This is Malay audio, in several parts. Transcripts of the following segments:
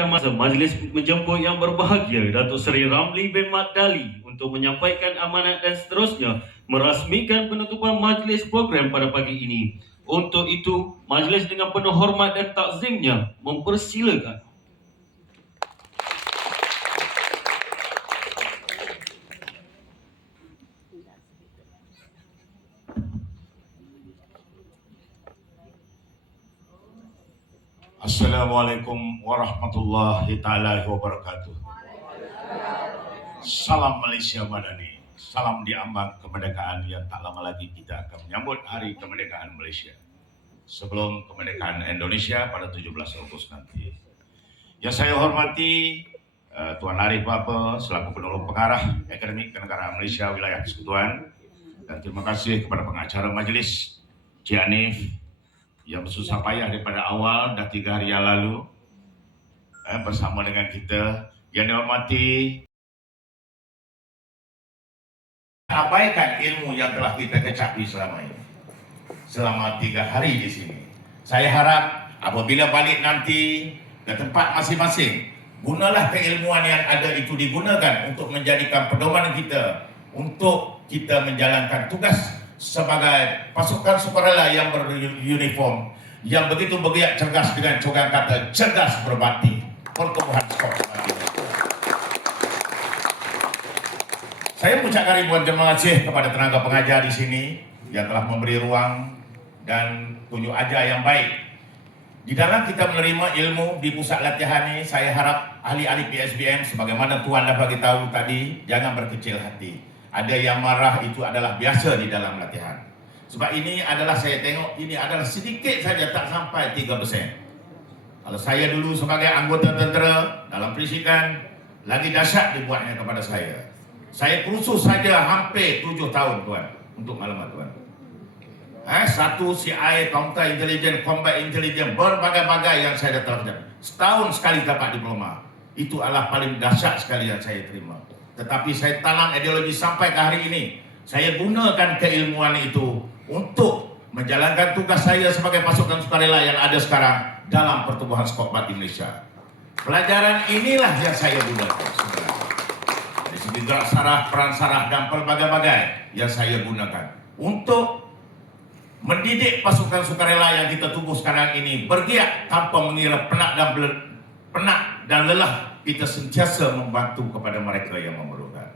Masa majlis menjemput yang berbahagia Datuk Seri Ramli bin Mat Dali untuk menyampaikan amanat dan seterusnya merasmikan penutupan majlis program pada pagi ini. Untuk itu, majlis dengan penuh hormat dan takzimnya mempersilakan. Assalamualaikum warahmatullahi taala wabarakatuh. Salam Malaysia Madani. Salam diambang kemerdekaan yang tak lama lagi kita akan menyambut hari kemerdekaan Malaysia. Sebelum kemerdekaan Indonesia pada 17 Ogos nanti. Yang saya hormati Tuan Arif Bapa selaku penolong pengarah Akademik Kenegaraan Malaysia Wilayah Persekutuan, dan terima kasih kepada pengacara majlis Cik Hanif yang bersusah payah daripada awal dah 3 hari yang lalu bersama dengan kita. Yang dihormati, abaikan ilmu yang telah kita kecapi selama ini, selama 3 hari di sini. Saya harap apabila balik nanti ke tempat masing-masing, gunalah keilmuan yang ada itu digunakan untuk menjadikan pedoman kita untuk kita menjalankan tugas sebagai pasukan sukarela yang beruniform, yang begitu bergiat cergas dengan cogan kata cerdas berbakti, pertubuhan skop. Saya mengucapkan ribuan terima kasih kepada tenaga pengajar di sini yang telah memberi ruang dan tunjuk ajar yang baik. Di dalam kita menerima ilmu di pusat latihan ini, saya harap ahli-ahli PSBM sebagaimana Tuan dah bagi tahu tadi, jangan berkecil hati. Ada yang marah itu adalah biasa di dalam latihan. Sebab ini adalah, saya tengok ini adalah sedikit saja, tak sampai 3%. Kalau saya dulu sebagai anggota tentera dalam perisikan, lagi dahsyat dibuatnya kepada saya. Saya kursus saja hampir 7 tahun Tuan, untuk maklumat Tuan. Satu CI, Counter Intelligence, Combat Intelligence, berbagai-bagai yang saya dah terima. Setahun sekali dapat diploma. Itu adalah paling dahsyat sekali yang saya terima. Tetapi saya tanam ideologi sampai ke hari ini. Saya gunakan keilmuan itu untuk menjalankan tugas saya sebagai pasukan sukarela yang ada sekarang dalam pertubuhan skop bakti Malaysia. Pelajaran inilah yang saya gunakan sebenarnya. Dari segi gerak saraf, peran saraf dan pelbagai-bagai yang saya gunakan untuk mendidik pasukan sukarela yang kita tubuh sekarang ini bergiat tanpa mengira penat dan lelah. Kita sentiasa membantu kepada mereka yang memerlukan.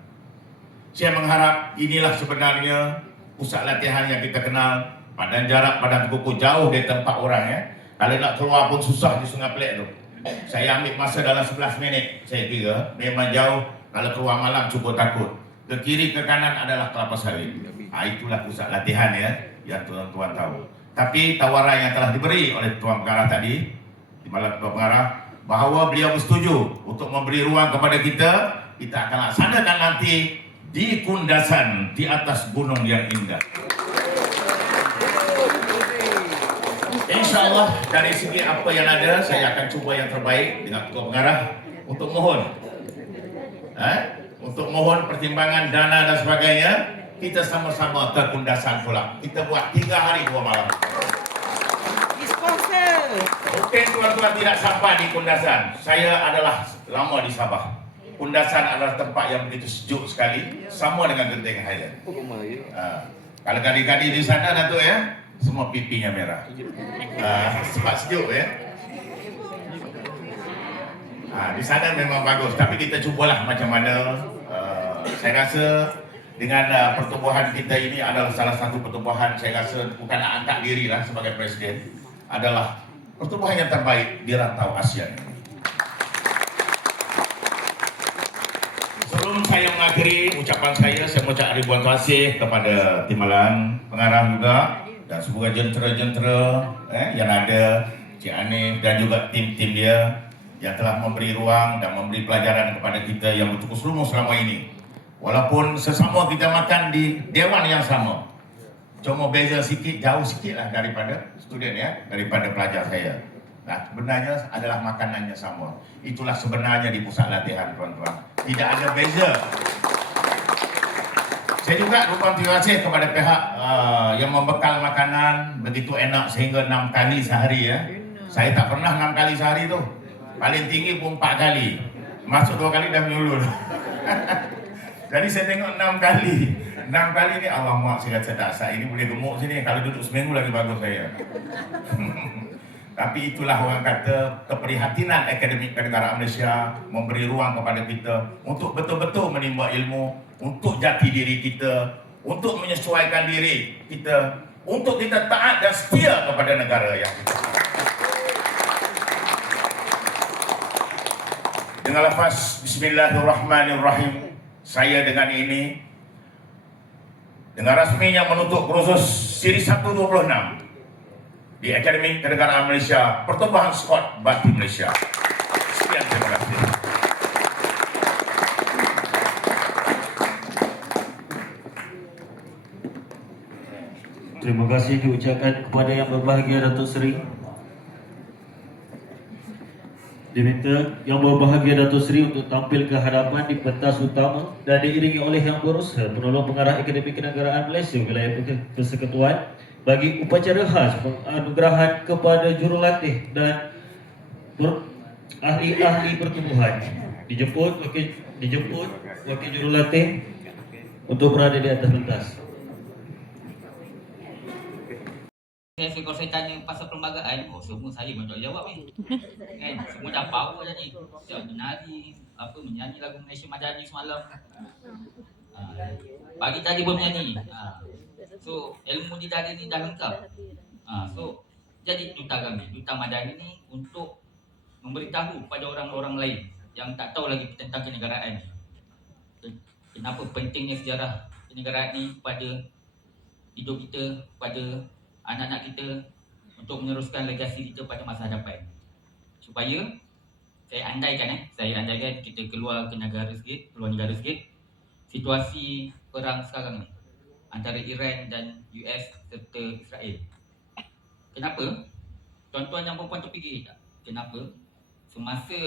Saya mengharap inilah sebenarnya pusat latihan yang kita kenal. Padan jarak, padan kuku jauh dari tempat orang ya. Kalau nak keluar pun susah di Sungai Pelek tu. Saya ambil masa dalam 11 minit. Saya kira memang jauh. Kalau keluar malam cukup takut. Ke kiri ke kanan adalah kelapa sawit. Itulah pusat latihan ya, yang tuan-tuan tahu. Tapi tawaran yang telah diberi oleh Tuan Pengarah tadi, di malam Tuan Pengarah, bahawa beliau bersetuju untuk memberi ruang kepada kita. Kita akan laksanakan nanti di Kundasan, di atas gunung yang indah. InsyaAllah dari segi apa yang ada, saya akan cuba yang terbaik dengan Tuan Pengarah untuk mohon untuk mohon pertimbangan dana dan sebagainya. Kita sama-sama ke Kundasan pula. Kita buat 3 hari 2 malam. Mungkin tuan-tuan tidak sampai di Kundasan. Saya adalah lama di Sabah. Kundasan adalah tempat yang begitu sejuk sekali, sama dengan Genting Highland. Kalau gadis-gadis di sana Datuk ya, semua pipinya merah. Sebab sejuk ya. Di sana memang bagus, tapi kita cubalah macam mana. Saya rasa dengan pertumbuhan kita ini adalah salah satu pertumbuhan, saya rasa bukan nak angkat diri lah sebagai presiden, adalah pertumbuhan yang terbaik di rantau ASEAN. Sebelum saya mengakhiri ucapan saya mengucapkan ribuan terima kasih kepada timbalan pengarah juga, dan semoga jentera-jentera yang ada, Cik Hanif dan juga tim-tim dia yang telah memberi ruang dan memberi pelajaran kepada kita yang bertukus lumus selama ini. Walaupun sesama kita makan di dewan yang sama, cuma beza sikit, jauh sikit lah daripada student ya, daripada pelajar saya. Nah, sebenarnya adalah makanannya sama. Itulah sebenarnya di pusat latihan, tuan-tuan. Tidak ada beza. Saya juga ucapkan terima kasih kepada pihak yang membekal makanan begitu enak sehingga 6 kali sehari ya. Saya tak pernah 6 kali sehari tu. paling tinggi pun 4 kali. Masuk 2 kali dah menyulur. Jadi saya tengok 6 kali. 6 kali ni Allah mak saya kata tak sah, ini boleh gemuk sini. Kalau duduk seminggu lagi bagus saya. Tapi itulah orang kata keprihatinan akademik kenegaraan Malaysia memberi ruang kepada kita untuk betul-betul menimba ilmu, untuk jati diri kita, untuk menyesuaikan diri kita, untuk kita taat dan setia kepada negara yang kita. Dengan lafaz Bismillahirrahmanirrahim, saya dengan ini dengan rasminya menutup kursus siri 126 di Akademi Kenegaraan Malaysia, Pertubuhan Skot Batu Malaysia. Sekian, terima kasih. Terima kasih diucapkan kepada yang berbahagia Datuk Seri. Diminta yang berbahagia Datuk Seri untuk tampil ke hadapan di pentas utama dan diiringi oleh Yang Berusaha Penolong Pengarah Akademi Kenegaraan Malaysia Wilayah Persekutuan bagi upacara khas penganugerahan kepada jurulatih dan ahli-ahli pertubuhan. Dijemput wakil jurulatih untuk berada di atas pentas. Kalau saya tanya pasal perlembagaan, semua saya pun tak jawab ni. Kan? Semua dah power tadi. Siap menari, menyanyi lagu Malaysia Madani semalam. Pagi tadi pun menyanyi. So, ilmu di tadi ni dah lengkap. So, jadi duta kami, duta Madani ni untuk memberitahu kepada orang-orang lain yang tak tahu lagi tentang kenegaraan ni. Kenapa pentingnya sejarah kenegaraan ni pada hidup kita, pada anak-anak kita, untuk meneruskan legasi kita pada masa hadapan. Supaya saya andaikan kita keluar negara sikit, situasi perang sekarang ni antara Iran dan US serta Israel. Kenapa? Tuan-tuan dan puan-puan terfikir tak? Kenapa semasa